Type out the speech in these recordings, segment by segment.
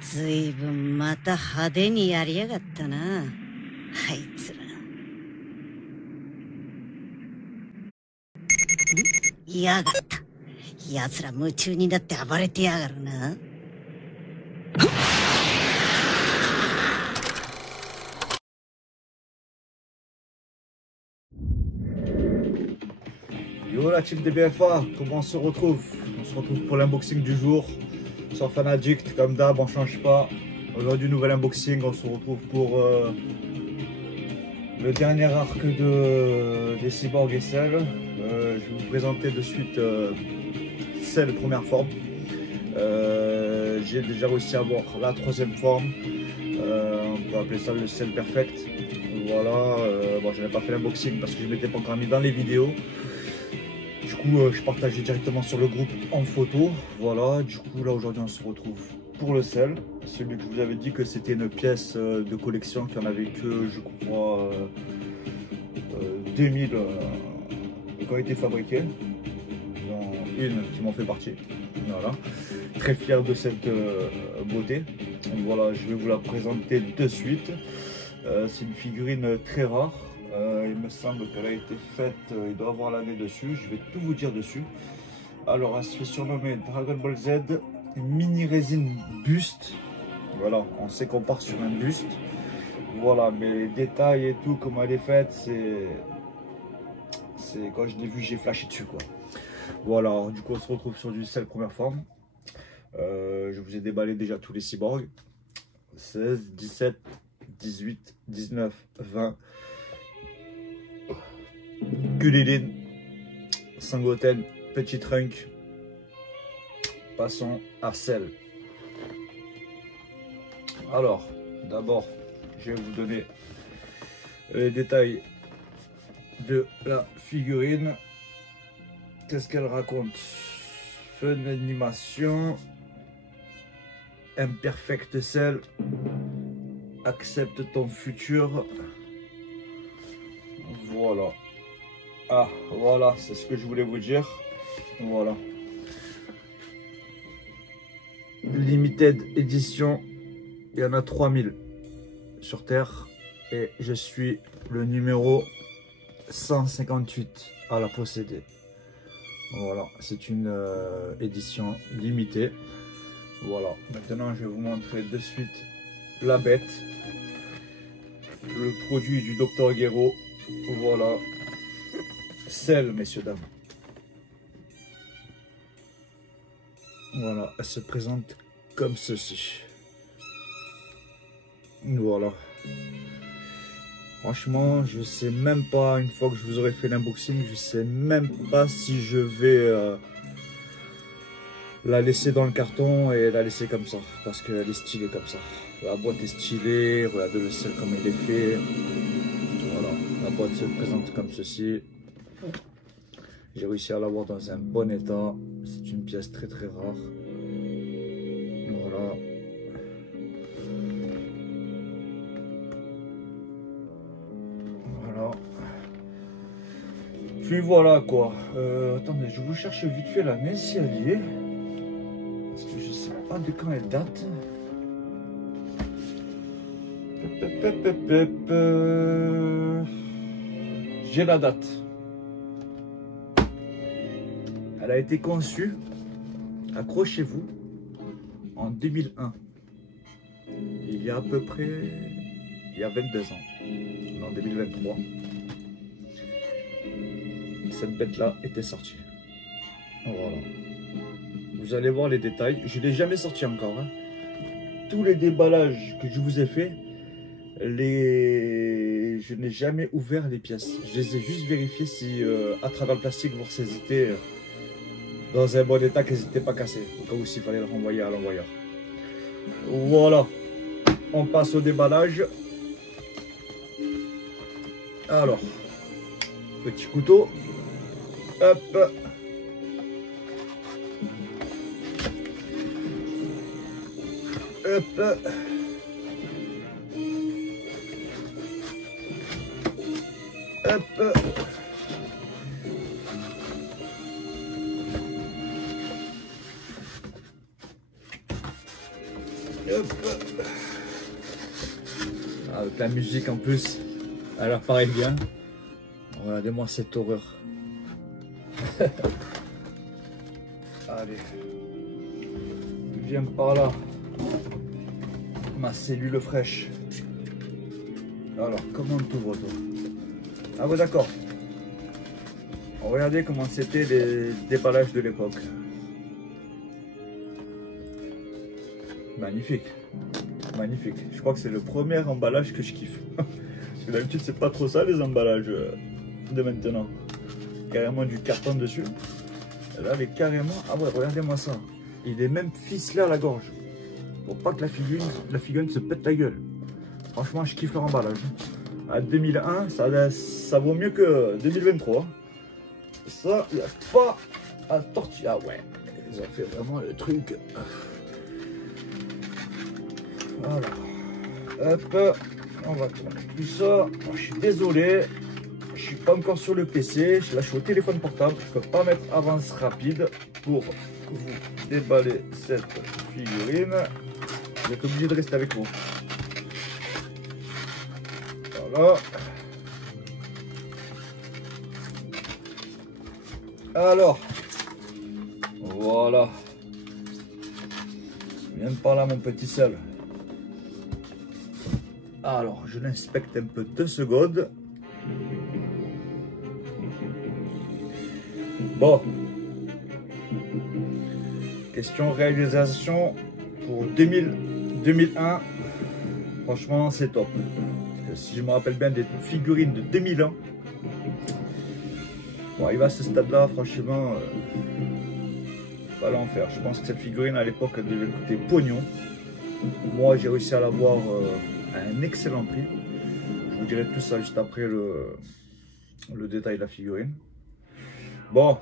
ずいぶんまた派手にやりやがったな、あいつら。やがった。奴ら夢中になって暴れてやがるな。Yo la team des BFA, comment on se retrouve? On se retrouve pour l'unboxing du jour sur Fanaddict, comme d'hab, on change pas. Aujourd'hui, nouvel unboxing, on se retrouve pour le dernier arc des Cyborg et Cell. Je vais vous présenter de suite Cell première forme. J'ai déjà réussi à avoir la troisième forme. On peut appeler ça le Cell Perfect. Voilà, bon, je n'ai pas fait l'unboxing parce que je ne m'étais pas encore mis dans les vidéos. Du coup, je partageais directement sur le groupe en photo. Voilà, du coup, là aujourd'hui, on se retrouve pour le Cell. Celui que je vous avais dit que c'était une pièce de collection qui en avait que, je crois, 2000 qui ont été fabriquées. Dont une qui m'en fait partie. Voilà, très fier de cette beauté. Voilà, je vais vous la présenter de suite. C'est une figurine très rare. Il me semble qu'elle a été faite, il doit avoir l'année dessus, je vais tout vous dire dessus. Alors, elle se fait surnommer Dragon Ball Z mini résine buste. Voilà, on sait qu'on part sur un buste. Voilà, mais les détails et tout, comment elle est faite, c'est quand je l'ai vu, j'ai flashé dessus quoi. Voilà, alors, du coup, on se retrouve sur du Cell première forme. Je vous ai déballé déjà tous les cyborgs. 16, 17, 18, 19, 20. Gulilin, Sangoten, Petit Trunk. Passons à Cell. Alors, d'abord, je vais vous donner les détails de la figurine. Qu'est-ce qu'elle raconte? Fun animation. Imperfect Cell. Accepte ton futur. Voilà. Ah, voilà, c'est ce que je voulais vous dire. Voilà. Limited édition. Il y en a 3000 sur Terre. Et je suis le numéro 158 à la posséder. Voilà, c'est une édition limitée. Voilà. Maintenant, je vais vous montrer de suite la bête. Le produit du Dr Gero. Voilà. Cell, messieurs, dames. Voilà, elle se présente comme ceci. Voilà. Franchement, je sais même pas, une fois que je vous aurai fait l'unboxing, je sais même pas si je vais la laisser dans le carton et la laisser comme ça. Parce qu'elle est stylée comme ça. La boîte est stylée, regardez le Cell comme il est fait. Voilà, la boîte se présente comme ceci. J'ai réussi à l'avoir dans un bon état. C'est une pièce très très rare. Voilà. Voilà. Puis voilà quoi. Attendez, je vous cherche vite fait l'année si elle y est. Parce que je sais pas de quand elle date. J'ai la date. Elle a été conçue, accrochez-vous, en 2001. Il y a à peu près, il y a 22 ans, en 2023. Cette bête-là était sortie. Voilà. Vous allez voir les détails. Je ne l'ai jamais sorti encore. Hein. Tous les déballages que je vous ai fait, je n'ai jamais ouvert les pièces. Je les ai juste vérifiés si, à travers le plastique, voir si elles étaient dans un bon état, qu'elles n'étaient pas cassées. Au cas où s'il fallait le renvoyer à l'envoyeur. Voilà. On passe au déballage. Alors, petit couteau. Hop. Hop. Hop. Hop. Avec la musique en plus, elle apparaît bien. Regardez-moi cette horreur. Allez, viens par là. Ma cellule fraîche. Alors, comment on t'ouvre toi? Ah ouais, d'accord. Regardez comment c'était les déballages de l'époque. Magnifique. Magnifique. Je crois que c'est le premier emballage que je kiffe. Parce que d'habitude, c'est pas trop ça les emballages de maintenant. Carrément du carton dessus. Et là, avec carrément. Ah ouais, regardez-moi ça. Il est même ficelé à la gorge. Pour pas que la figurine se pète la gueule. Franchement, je kiffe leur emballage. À 2001, ça vaut mieux que 2023. Ça, il n'y a pas à tortiller. Ah ouais, ils ont fait vraiment le truc. Voilà. Hop, on va tourner tout ça. Oh, je suis désolé, je suis pas encore sur le PC. Là, je suis au téléphone portable. Je peux pas mettre avance rapide pour vous déballer cette figurine. Vous êtes obligé de rester avec moi. Voilà. Alors, voilà. Viens par là, mon petit sel. Alors, je l'inspecte un peu 2 secondes. Bon. Question réalisation pour 2001. Franchement, c'est top. Parce que si je me rappelle bien des figurines de 2001. Bon, arrivé à ce stade-là, franchement, fallait en faire. Je pense que cette figurine, à l'époque, elle devait coûter pognon. Moi, j'ai réussi à l'avoir à un excellent prix. Je vous dirai tout ça juste après le détail de la figurine. Bon,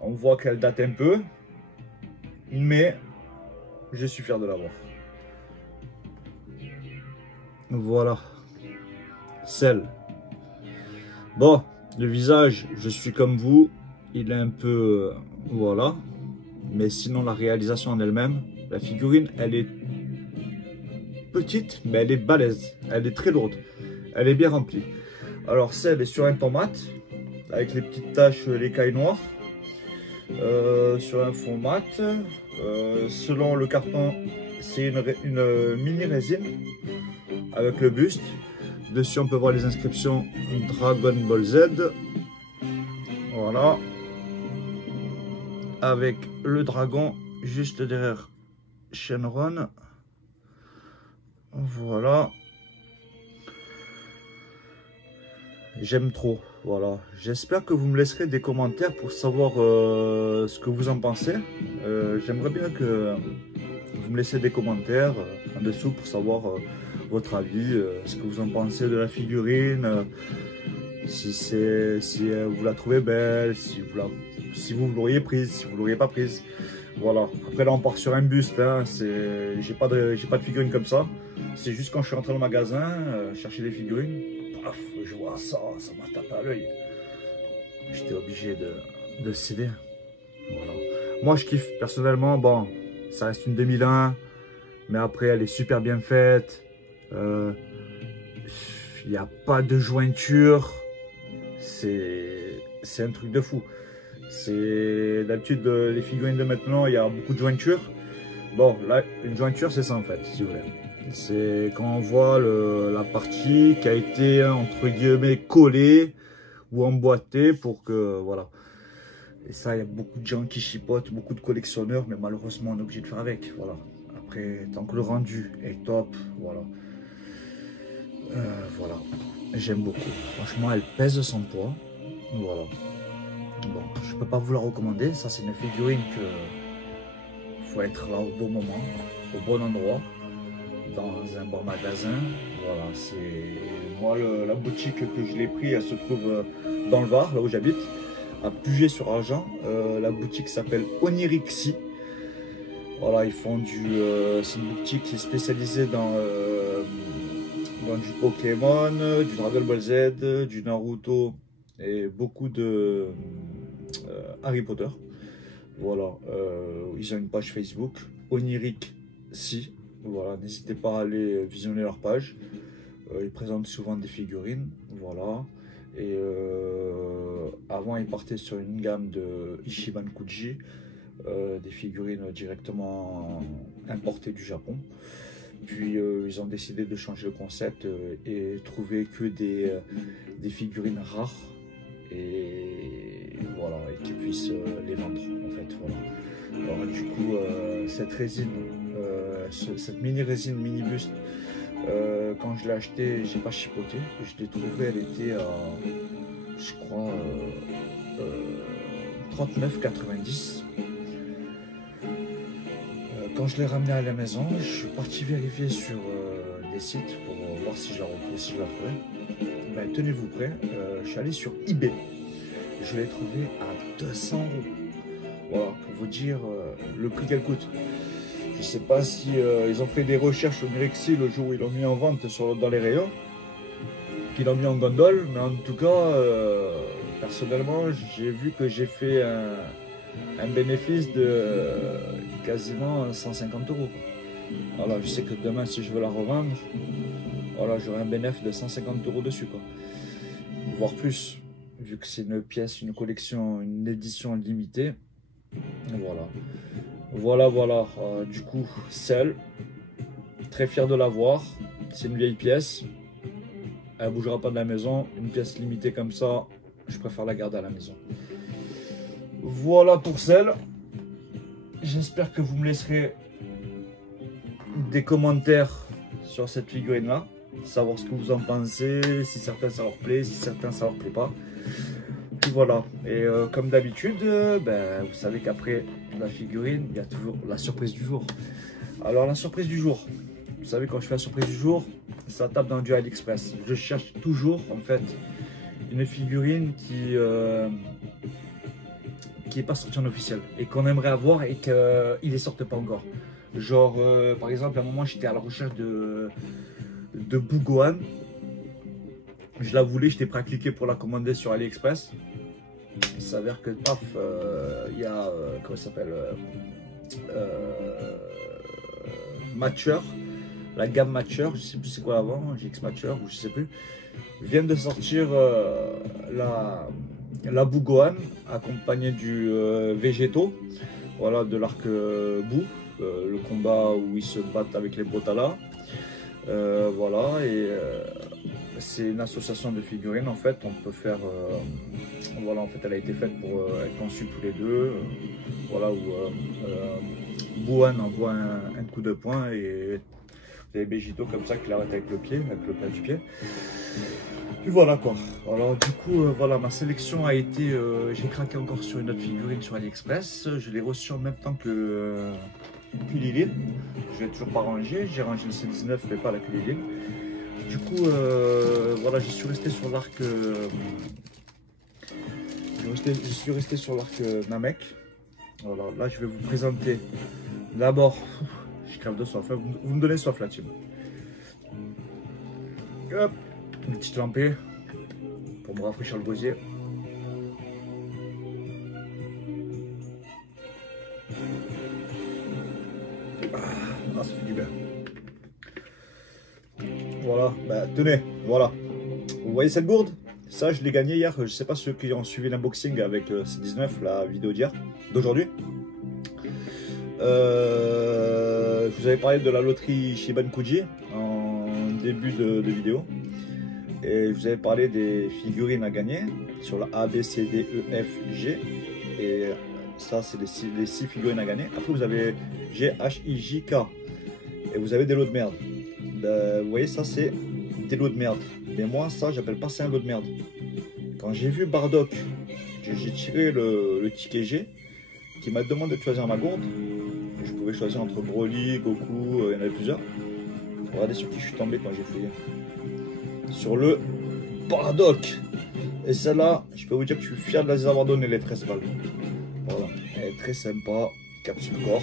on voit qu'elle date un peu, mais je suis fier de l'avoir. Voilà. Celle. Bon. Le visage, je suis comme vous, il est un peu, voilà, mais sinon la réalisation en elle-même, la figurine, elle est petite, mais elle est balèze, elle est très lourde, elle est bien remplie. Alors celle est sur un ton mat, avec les petites taches, les cailles noires, sur un fond mat, selon le carton, c'est une mini résine, avec le buste. Dessus, on peut voir les inscriptions Dragon Ball Z. Voilà. Avec le dragon juste derrière Shenron. Voilà. J'aime trop. Voilà. J'espère que vous me laisserez des commentaires pour savoir ce que vous en pensez. J'aimerais bien que vous me laissiez des commentaires en dessous pour savoir votre avis, ce que vous en pensez de la figurine, si vous la trouvez belle, si vous l'auriez prise, si vous l'auriez pas prise. Voilà. Après là on part sur un buste, hein. J'ai pas de figurine comme ça. C'est juste quand je suis rentré dans le magasin chercher des figurines, paf, je vois ça, ça m'a tapé à l'œil. J'étais obligé de céder. Voilà. Moi je kiffe personnellement. Bon, ça reste une 2001, mais après elle est super bien faite. Il n'y a pas de jointure, c'est un truc de fou. C'est d'habitude les figurines de maintenant, il y a beaucoup de jointures. Bon, là, une jointure, c'est ça en fait, si vous voulez. C'est quand on voit la partie qui a été entre guillemets collée ou emboîtée pour que voilà. Et ça, il y a beaucoup de gens qui chipotent, beaucoup de collectionneurs, mais malheureusement, on est obligé de faire avec. Voilà. Après, tant que le rendu est top, voilà. Voilà, j'aime beaucoup. Franchement, elle pèse son poids. Voilà. Bon, je peux pas vous la recommander. Ça, c'est une figurine que faut être là au bon moment, au bon endroit, dans un bon magasin. Voilà, c'est moi la boutique que je l'ai pris, elle se trouve dans le Var, là où j'habite, à Puget-sur-Argent. La boutique s'appelle Onirixi. Voilà, ils font c'est une boutique qui est spécialisée dans du Pokémon, du Dragon Ball Z, du Naruto et beaucoup de Harry Potter. Voilà, ils ont une page Facebook, Onirixi. Voilà, n'hésitez pas à aller visionner leur page. Ils présentent souvent des figurines, voilà. Et avant, ils partaient sur une gamme de Ichiban Kuji, des figurines directement importées du Japon. Puis ils ont décidé de changer le concept et trouver que des figurines rares et voilà, et qu'ils puissent les vendre en fait. Voilà. Alors du coup, cette résine, cette mini résine mini buste, quand je l'ai acheté, j'ai pas chipoté. Je l'ai trouvé, elle était à, je crois, 39,90. Quand je l'ai ramené à la maison, je suis parti vérifier sur des sites pour voir si je la retrouvais, si je la trouvais. Ben, tenez-vous prêt, je suis allé sur eBay. Je l'ai trouvé à 200 €. Voilà, pour vous dire le prix qu'elle coûte. Je ne sais pas si ils ont fait des recherches au Nirexi le jour où ils l'ont mis en vente dans les rayons, qu'ils l'ont mis en gondole, mais en tout cas, personnellement, j'ai vu que j'ai fait un bénéfice de quasiment 150 €. Voilà, je sais que demain, si je veux la revendre, voilà, j'aurai un bénéfice de 150 € dessus, quoi. Voire plus, vu que c'est une pièce, une collection, une édition limitée. Voilà. Voilà. Du coup, celle, très fier de l'avoir. C'est une vieille pièce. Elle ne bougera pas de la maison. Une pièce limitée comme ça, je préfère la garder à la maison. Voilà pour celle. J'espère que vous me laisserez des commentaires sur cette figurine là, savoir ce que vous en pensez, si certains ça leur plaît, si certains ça leur plaît pas. Puis voilà, et comme d'habitude, ben, vous savez qu'après la figurine, il y a toujours la surprise du jour. Alors la surprise du jour, vous savez quand je fais la surprise du jour, ça tape dans du AliExpress. Je cherche toujours en fait une figurine qui est pas sorti en officiel et qu'on aimerait avoir et qu'il ne sortent pas encore. Genre par exemple à un moment j'étais à la recherche de Bougohan. Je la voulais, j'étais prêt à cliquer pour la commander sur AliExpress. Il s'avère que paf, il y a comment ça s'appelle Matcher, la gamme Matcher, je sais plus c'est quoi avant, GX Matcher ou je sais plus, viennent de sortir la Bougohan accompagnée du Végéto, voilà, de l'arc Bou, le combat où ils se battent avec les Brotala. Voilà, et c'est une association de figurines en fait. On peut faire, voilà, en fait, elle a été faite pour être conçue tous les deux. Voilà, où Bouhan envoie un coup de poing et vous avez Végéto comme ça qui l'arrête avec le pied, avec le plat du pied. Puis voilà quoi. Alors du coup, voilà, ma sélection a été, j'ai craqué encore sur une autre figurine sur AliExpress. Je l'ai reçue en même temps que Kulilin. Je l'ai toujours pas rangé. J'ai rangé le C19 mais pas la Kulilin. Du coup, voilà, je suis resté sur l'arc. Je suis resté sur l'arc Namek. Voilà, là je vais vous présenter d'abord. Je crève de soif. Vous me donnez soif là, team. Hop, une petite lampée pour me rafraîchir le gosier. Ah, ça fait du bien. Voilà, bah, tenez, voilà. Vous voyez cette gourde? Ça, je l'ai gagné hier. Je sais pas ceux qui ont suivi l'unboxing avec C19, la vidéo d'hier, d'aujourd'hui. Je vous avais parlé de la loterie Ichiban Kuji en début de vidéo. Et je vous avais parlé des figurines à gagner sur la A, B, C, D, E, F, G. Et ça, c'est les 6 figurines à gagner. Après, vous avez G, H, I, J, K. Et vous avez des lots de merde. Vous voyez, ça, c'est des lots de merde. Mais moi, ça, j'appelle pas ça un lot de merde. Quand j'ai vu Bardock, j'ai tiré le ticket G, qui m'a demandé de choisir ma gourde. Je pouvais choisir entre Broly, Goku, il y en avait plusieurs. Regardez sur qui je suis tombé quand j'ai fouillé. Sur le Bardock. Et celle-là, je peux vous dire que je suis fier de les avoir donné les 13 balles. Voilà, elle est très sympa. Capsule Corp.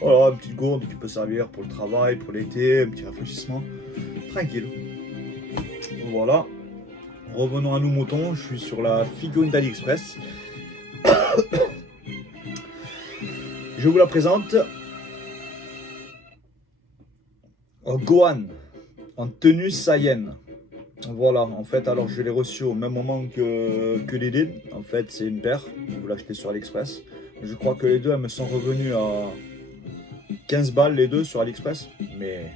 Voilà, une petite gourde qui peut servir pour le travail, pour l'été, un petit rafraîchissement. Tranquille. Voilà. Revenons à nos moutons. Je suis sur la figurine d'AliExpress. Je vous la présente. Gohan en tenue Saiyan. Voilà, en fait, alors je l'ai reçu au même moment que Lilith. En fait, c'est une paire. Vous l'achetez sur AliExpress. Je crois que les deux, elles me sont revenues à 15 balles les deux sur AliExpress. Mais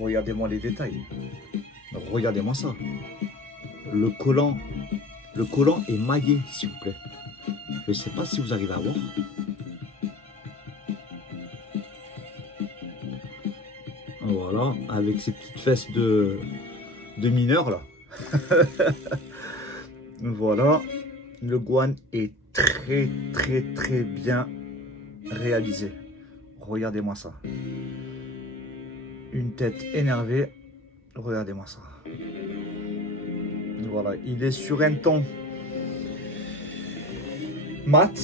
regardez-moi les détails. Regardez-moi ça. Le collant est maillé, s'il vous plaît. Je ne sais pas si vous arrivez à voir. Voilà, avec ces petites fesses de mineur là. Voilà, le Gohan est très bien réalisé. Regardez-moi ça. Une tête énervée. Regardez-moi ça. Voilà, il est sur un ton mat.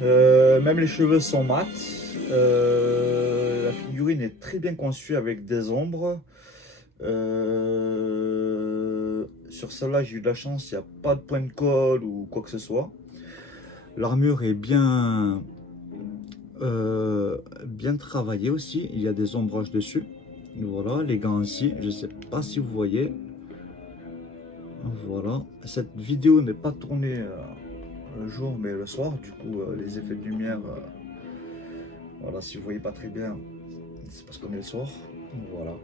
Même les cheveux sont mat. La figurine est très bien conçue avec des ombres. Sur celle-là, j'ai eu de la chance, il n'y a pas de point de colle ou quoi que ce soit. L'armure est bien travaillée aussi. Il y a des ombrages dessus. Voilà, les gants aussi. Je ne sais pas si vous voyez. Voilà. Cette vidéo n'est pas tournée le jour, mais le soir. Du coup, les effets de lumière, voilà, si vous voyez pas très bien, c'est parce qu'on est le soir. Voilà.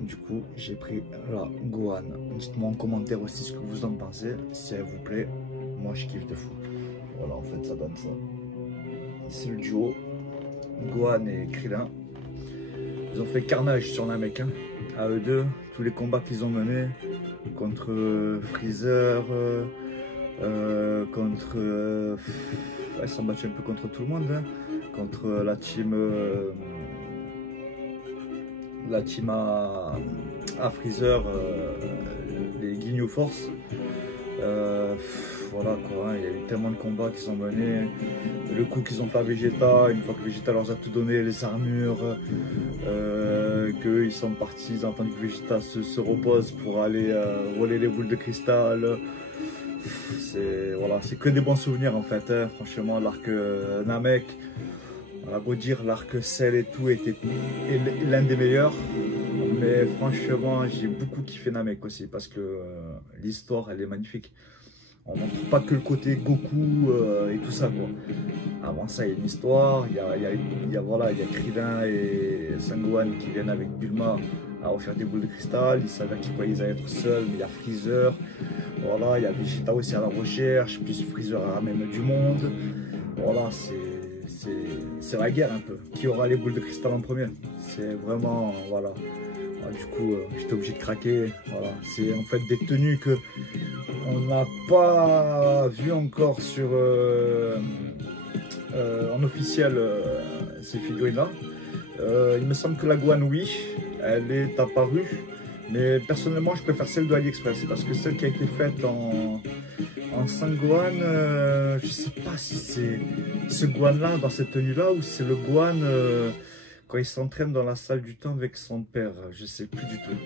Du coup, j'ai pris la Gohan. Dites-moi en commentaire aussi ce que vous en pensez. Si elle vous plaît, moi je kiffe de fou. Voilà, en fait, ça donne ça. C'est le duo Gohan et Krillin. Ils ont fait carnage sur la mec, hein. À eux deux, tous les combats qu'ils ont menés contre Freezer, contre. Ils sont battus un peu contre tout le monde, hein. Contre la team à Freezer, les Ginyu Force. Voilà quoi, hein, il y a eu tellement de combats qui sont menés. Le coup qu'ils ont fait à Vegeta, une fois que Vegeta leur a tout donné, les armures, qu'eux ils sont partis, ils entendent que Vegeta se repose pour aller voler les boules de cristal. Voilà, c'est que des bons souvenirs en fait, hein. Franchement, l'arc Namek, on a beau dire l'arc Cell et tout est l'un des meilleurs, mais franchement j'ai beaucoup kiffé Namek aussi parce que l'histoire elle est magnifique. On montre pas que le côté Goku et tout ça quoi. Avant ça il y a une histoire, il y a Krillin et Sangohan qui viennent avec Bulma à refaire des boules de cristal. Ils savaient qu'ils allaient être seuls, mais il y a Freezer. Voilà, il y a Vegeta aussi à la recherche, puis Freezer ramène du monde. Voilà, c'est la guerre un peu. Qui aura les boules de cristal en premier? C'est vraiment, voilà. Du coup, j'étais obligé de craquer. Voilà, c'est en fait des tenues que on n'a pas vu encore sur en officiel ces figurines-là. Il me semble que la Gohan, oui, elle est apparue. Mais personnellement, je préfère celle de AliExpress parce que celle qui a été faite en Sangohan, je sais pas si c'est ce Gohan-là dans cette tenue-là ou si c'est le Gohan quand il s'entraîne dans la salle du temps avec son père. Je sais plus du tout.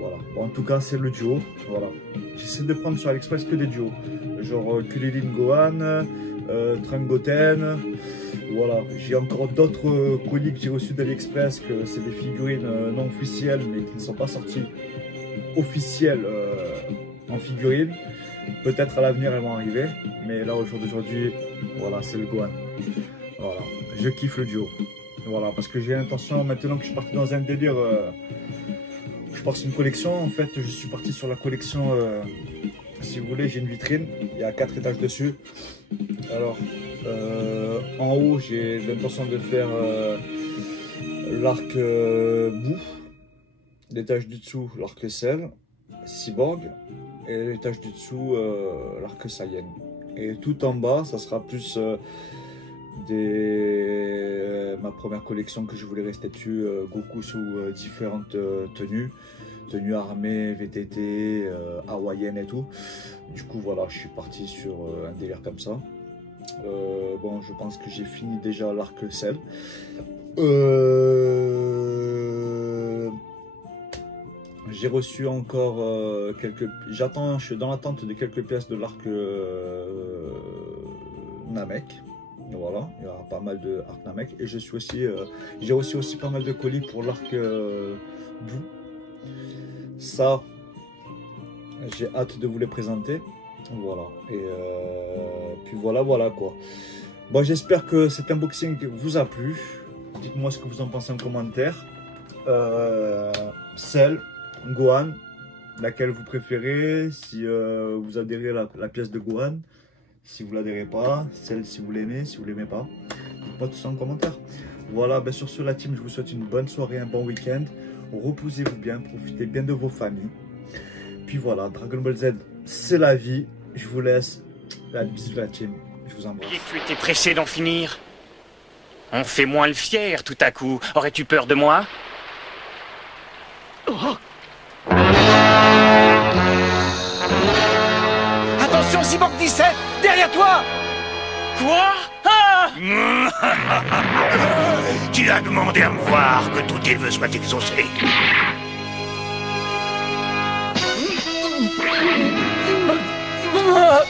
Voilà. Bon, en tout cas, c'est le duo. Voilà. J'essaie de prendre sur AliExpress que des duos. Genre Kulilin Gohan, Trunks Goten. Voilà, j'ai encore d'autres colis que j'ai reçus d'AliExpress, que c'est des figurines non officielles, mais qui ne sont pas sorties officielles en figurines. Peut-être à l'avenir elles vont arriver, mais là au jour d'aujourd'hui, voilà, c'est le Gohan. Voilà, je kiffe le duo. Voilà, parce que j'ai l'intention, maintenant que je suis parti dans un délire, je pars sur une collection. En fait, je suis parti sur la collection, si vous voulez, j'ai une vitrine, il y a 4 étages dessus. Alors, en haut, j'ai l'intention de faire l'arc boue, l'étage du dessous, l'arc Cell, Cyborg, et l'étage du dessous, l'arc Saiyan. Et tout en bas, ça sera plus ma première collection que je voulais rester dessus, Goku sous différentes tenues armées, VTT, hawaïenne et tout. Du coup, voilà, je suis parti sur un délire comme ça. Bon, je pense que j'ai fini déjà l'arc Cell. J'ai reçu encore quelques. Je suis dans l'attente de quelques pièces de l'arc Namek. Voilà, il y aura pas mal de arc Namek. Et je suis aussi, j'ai aussi pas mal de colis pour l'arc Boo. Ça, j'ai hâte de vous les présenter. Voilà. Et puis voilà quoi. Bon, j'espère que cet unboxing vous a plu. Dites-moi ce que vous en pensez en commentaire. Cell, Gohan, laquelle vous préférez, si vous adhérez à la pièce de Gohan, si vous l'adhérez pas, celle si vous l'aimez, si vous l'aimez pas, dites-moi tout ça en commentaire. Voilà, ben sur ce la team, je vous souhaite une bonne soirée, un bon week-end, reposez-vous bien, profitez bien de vos familles, puis voilà, Dragon Ball Z, c'est la vie, je vous laisse, la bisous la team, je vous embrasse. Tu étais pressé d'en finir? On fait moins le fier tout à coup, aurais-tu peur de moi? Attention, Cyborg 17, derrière toi! Quoi? Ah! Tu as demandé à me voir, que tous tes vœux soient exaucés. Ah!